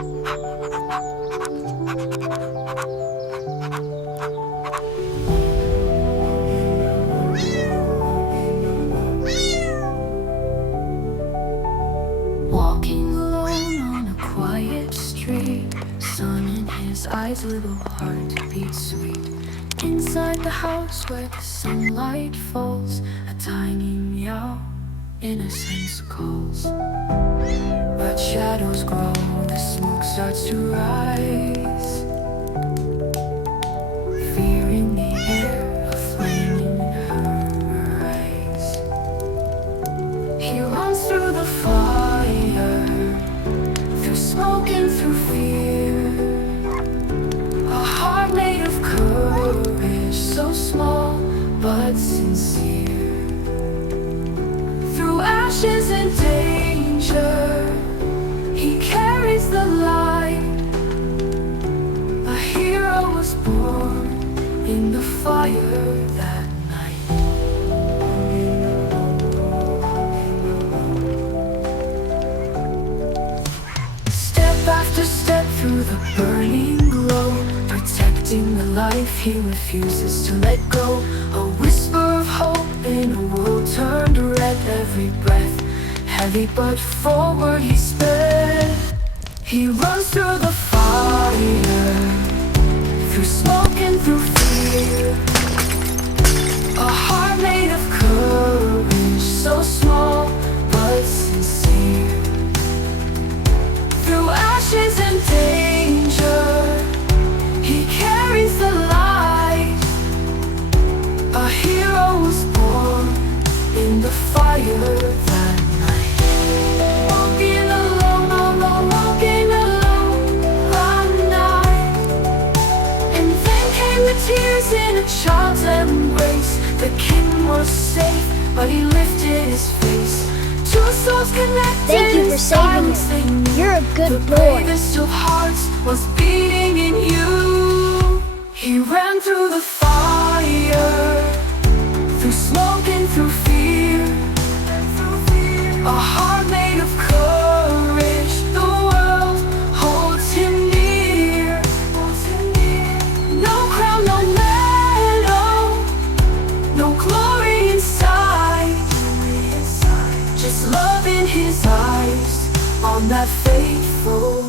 Walking alone on a quiet street, sun in his eyes, little heart beats sweet. Inside the house where the sunlight falls, a tiny meow, innocence calls. But shadows grow, the smoke starts to rise. Fear in the air, a flame in her eyes. He runs through the fire, through smoke and through fear. A heart made of courage, so small but sincere. Through ashes and danger, he carries the light. A hero was born in the fire that night. Step after step through the burning glow, protecting the life he refuses to let go. A whisper of hope in a world turned red. Every breath heavy but forward he sped. He runs through the fire, through smoke and through fear. A heart made of courage, so small but sincere. Through ashes and danger, he carries the light. A hero was born in the fire that night. Walking alone, alone, walking alone that night. And then came the tears in a child's embrace. The king was safe, but he lifted his face. Two souls connected. Thank you for saving him. You're a good boy. The bravest of hearts was beating in you. He ran through the fire, through smoke and through fear. A heart made of courage, the world holds him near. No crown, no medal, no glory inside, just love in his eyes on that fateful